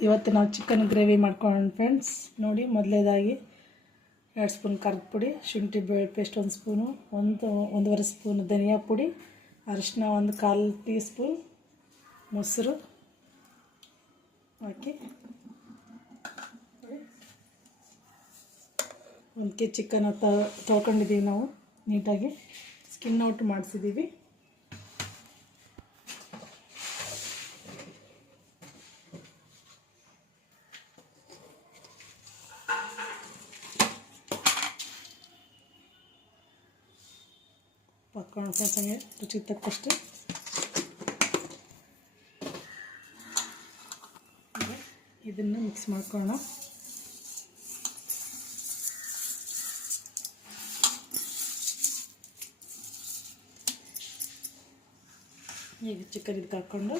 ಇವತ್ತು ನಾವು chicken gravy ಮಾಡ್ಕೊಳ್ಳೋಣ ಫ್ರೆಂಡ್ಸ್. ನೋಡಿ, ಮೊದಲೇದಾಗಿ 2 ಸ್ಪೂನ್ ಖಾರದ ಪುಡಿ, ಶುಂಠಿ ಬೆಳ್ಳುಳ್ಳಿ ಪೇಸ್ಟ್ 1 ಸ್ಪೂನು, ಒಂದೂವರೆ ಸ್ಪೂನ್ ಧನಿಯಾ ಪುಡಿ, ಅರಿಶಿನ 1/4 ಟೀ ಸ್ಪೂನ್, ಮೊಸರು ಹಾಕಿ 1 ಕೆ ಚಿಕನ್ ತೊಳ್ಕೊಂಡಿದ್ದೀವಿ. ನಾವು ನೀಟಾಗಿ ಸ್ಕಿನ್ ಔಟ್ ಮಾಡಿಸಿದ್ದೀವಿ. ಹಾಕೋಣ ಫ್ರೆಂಡ್ಸ್, ರುಚಿಗೆ ತಕ್ಕಷ್ಟು. ಇದನ್ನು ಮಿಕ್ಸ್ ಮಾಡ್ಕೊಳ್ಳೋಣ. ಈಗ ಚಿಕನ್ ಇದಕ್ಕೆ ಹಾಕ್ಕೊಂಡು